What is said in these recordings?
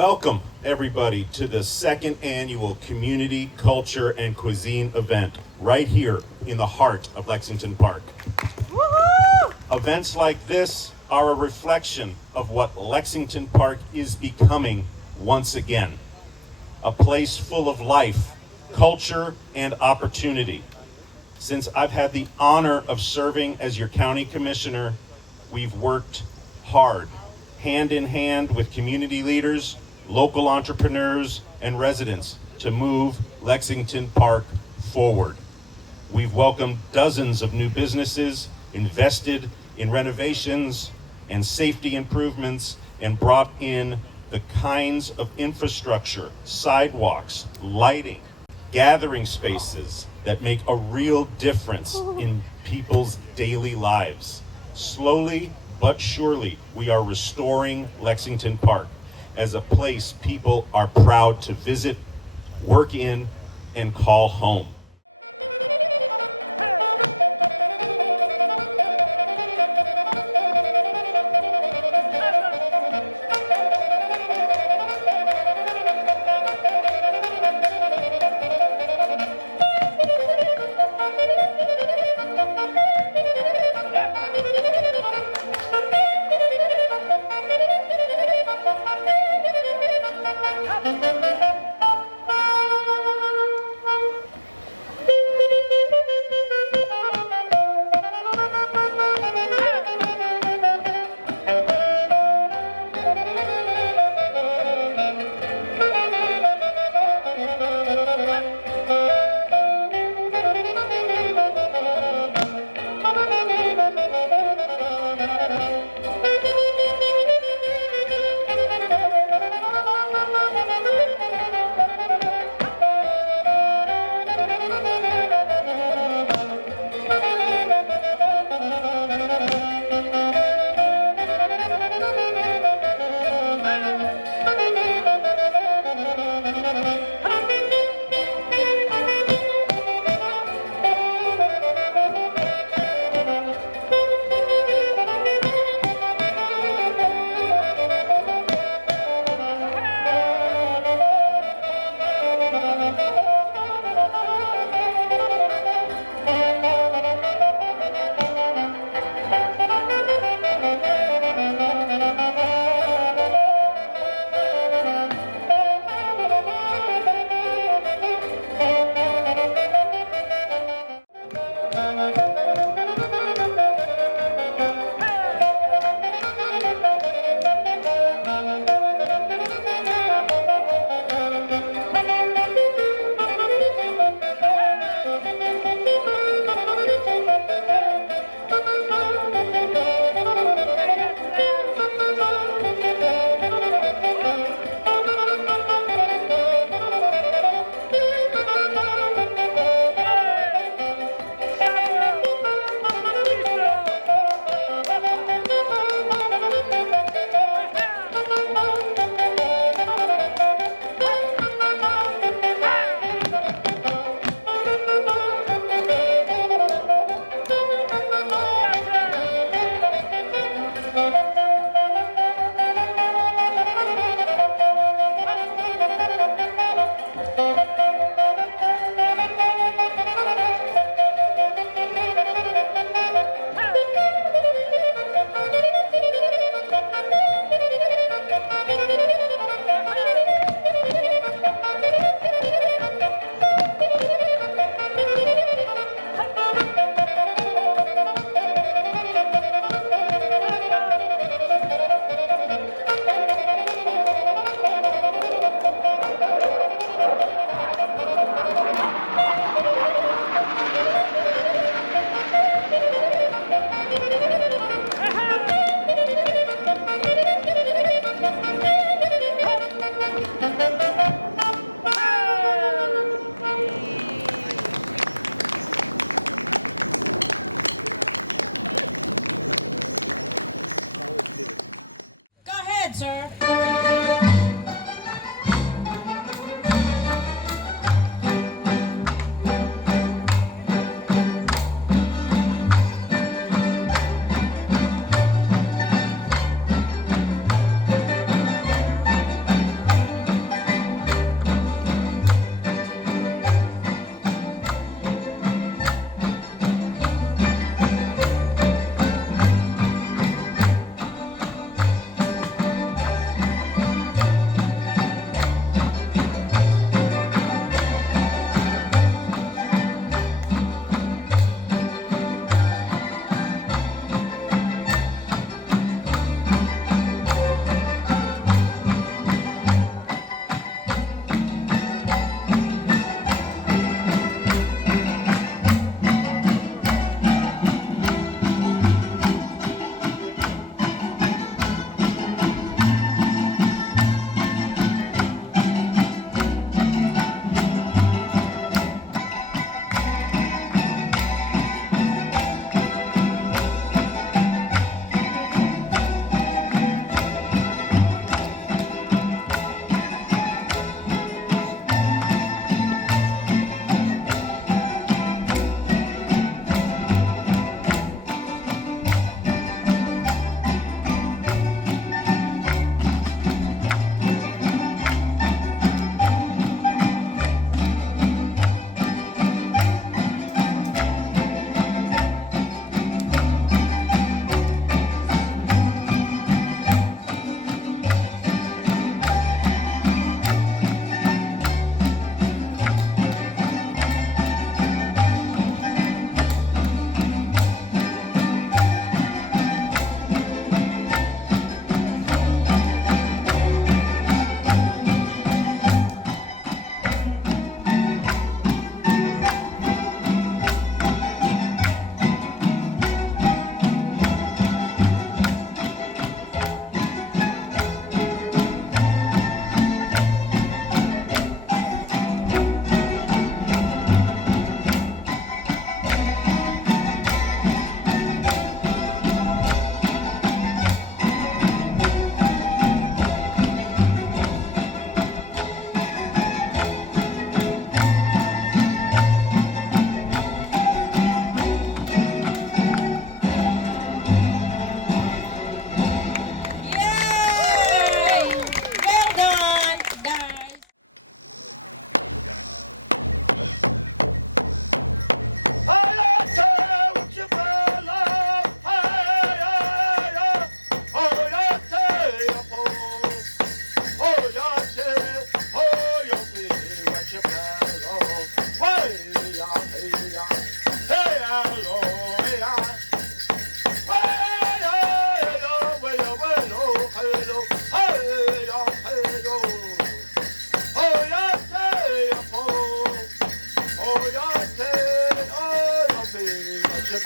Welcome, everybody, to the second annual Community, Culture, and Cuisine event right here in the heart of Lexington Park. Woo-hoo! Events like this are a reflection of what Lexington Park is becoming once again. A place full of life, culture, and opportunity. Since I've had the honor of serving as your county commissioner, we've worked hard, hand in hand with community leaders, local entrepreneurs, and residents to move Lexington Park forward. We've welcomed dozens of new businesses, invested in renovations and safety improvements, and brought in the kinds of infrastructure, sidewalks, lighting, gathering spaces that make a real difference in people's daily lives. Slowly but surely, we are restoring Lexington Park as a place people are proud to visit, work in, and call home.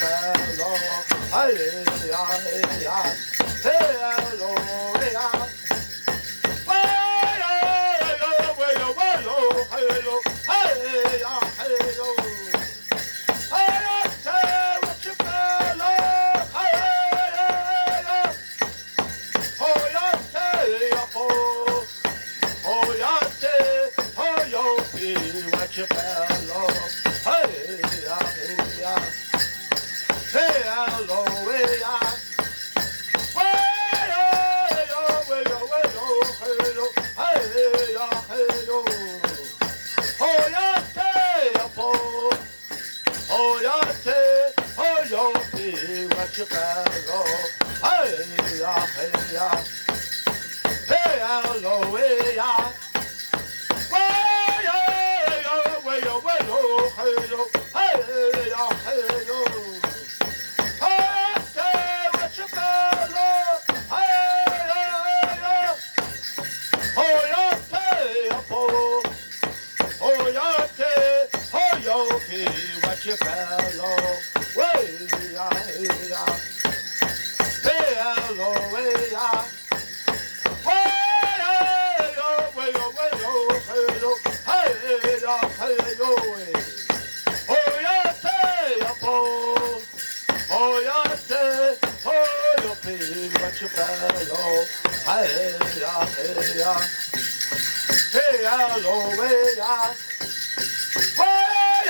fellow. Hey, ya, hey, ya. Hey, hello, hey, ya. Way, hello, hey, ya, hello. Hey, I say what you fellow. Hey, ya. Oh, ya, say, oh, ya, say, oh, yo, what you fellow. Hey, ya, hey, ya. Hey, hello, hey, ya. Way, hey, ya, hey, yo. Oh, ya, say, oh, ya, say, oh, yo, what you fellow. Hey, ya, hey, ya. Hey, hello, hey, ya. Way, hey, yo. Hey, ya, hey, yo. Hey, say what you fellow. Hey, ya. Oh, ya, say, oh, ya, say, oh, yo, what you fellow. Way, ya, hey, ya. Hey, hello, hey, ya. Way, hey, ya, hey, yo. Oh, ya, say, oh, ya, say, oh, yo, what you fellow. Hey, ya, hey, ya. Hey, hello, hey, ya. Way,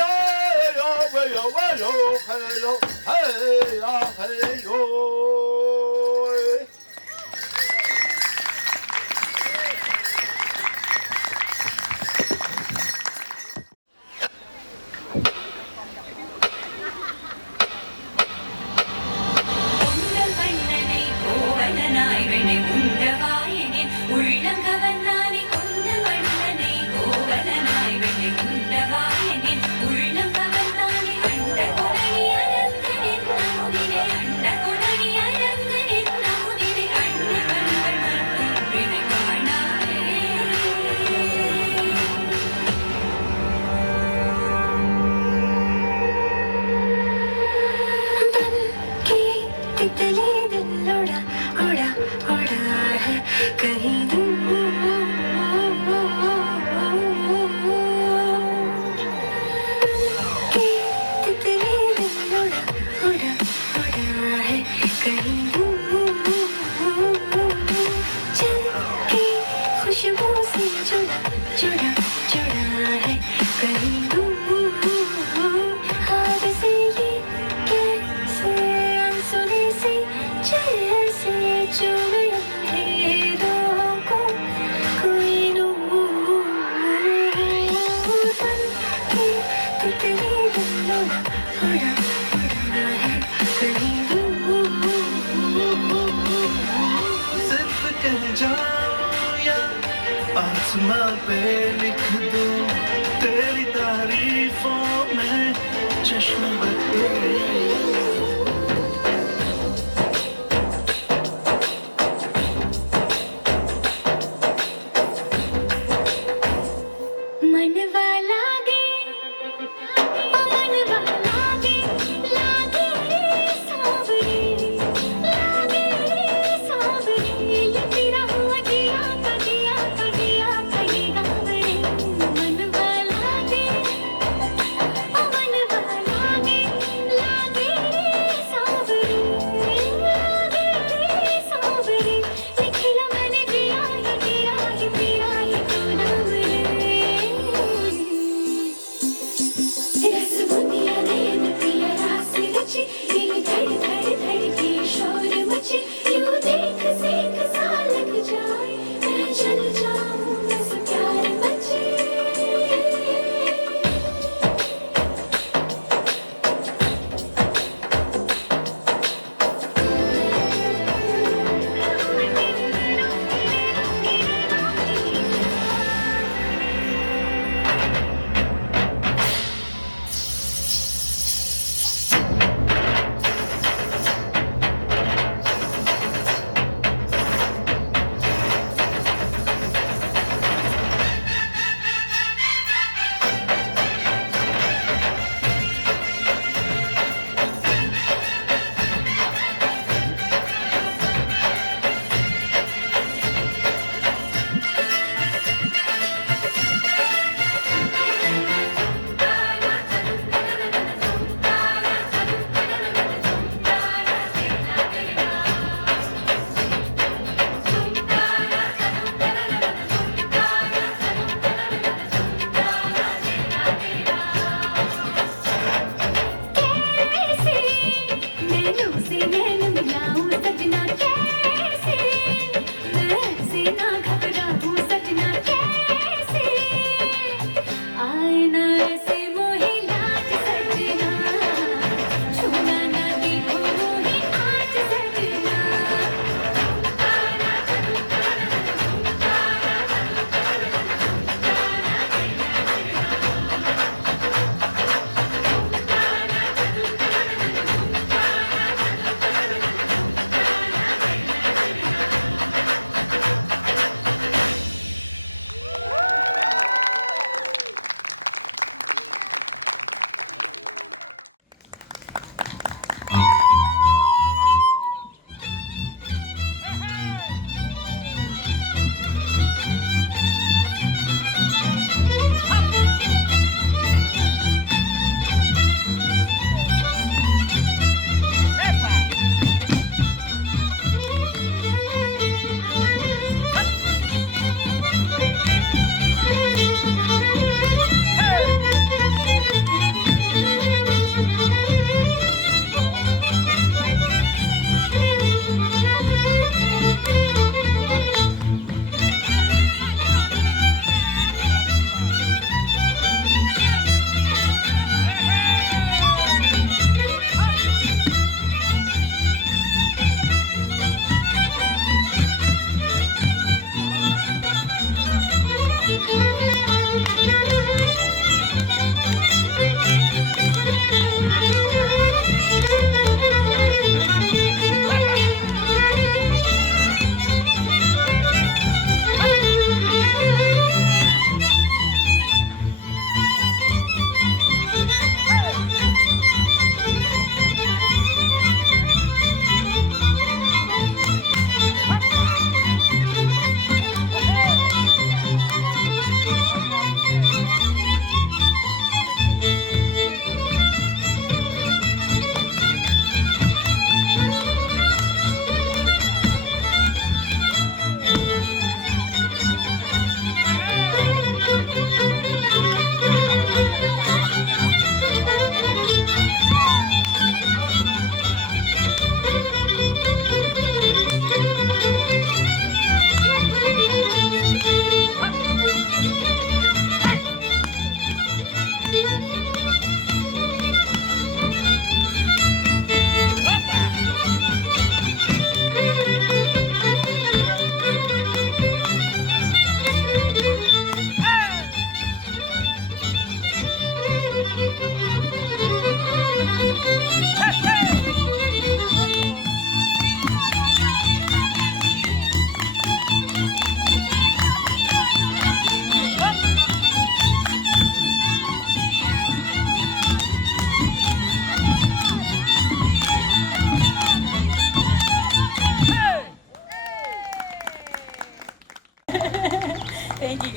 hello, hey, ya, hey, yo. Pongal வண்ணனை கோவலனாய் வினை உண்டவாயனின் உள்ளம் கவர்ந்தானே கொண்டல் வண்ணனை கோவலனாய் வினை உண்டவாயனின் உள்ளம் கவர்ந்தானே அண்ட குடனி அரங்கனின் நமுதினை அண்ட குடனி அரங்கனின் நமுதினை அண்ட கண்கள் மற்றும் வினை காணாரே की तितली दिल उड़ा उड़ा उड़ा है कहीं दूर की तितली दिल उड़ा उड़ा उड़ा है कहीं दूर चल की खुशबू से जुड़ा जुड़ा जुड़ा है कहीं दूर हाथ से ये कैसे अनसुने से जैसे चुभ अंधेरों को कोई नूर बन के तितली दिल उड़ा उड़ा उड़ा है कहीं दूर सिर्फ कह जाऊं या आसमां पे लिख दूं तेरी तारीफों में चश्म बदले मनवा लागे ओ मनवा लागे लागे रे सांवरे लागे रे सांवरे ये तेरा हुआ जिया का जिया का जिया का ये गावरे मनवा लागे ओ मनवा लागे लागे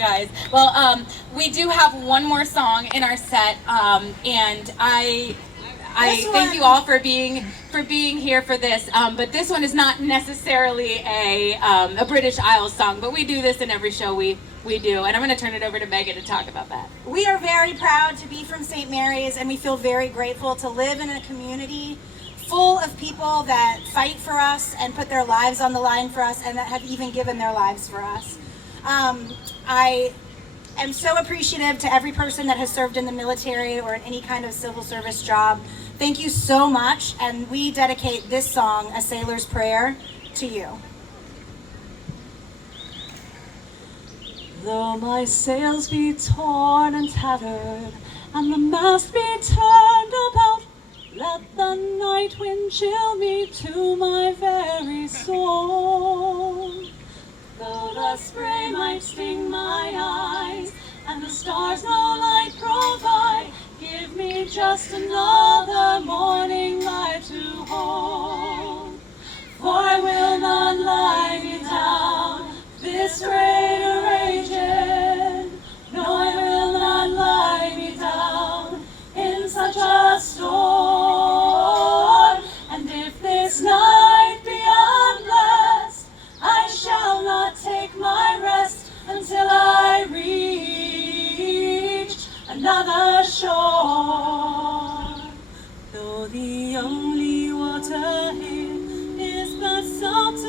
guys. Well, we do have one more song in our set, and I thank you all for being here for this. But this one is not necessarily a British Isles song, but we do this in every show we do. And I'm going to turn it over to Megan to talk about that. We are very proud to be from St. Mary's, and we feel very grateful to live in a community full of people that fight for us and put their lives on the line for us, and that have even given their lives for us. I am so appreciative to every person that has served in the military or in any kind of civil service job. Thank you so much, and we dedicate this song, A Sailor's Prayer, to you. Though my sails be torn and tattered, and the mast be turned about, let the night wind chill me to my very soul. Though the spray might sting my eyes, and the stars no light provide, give me just another morning light to hold. For I will not lie me down, this rain raging. No, I will not lie me down in such a storm. And if this night be unblessed, I shall not take my rest until I reach another shore. Though the only water here is the salt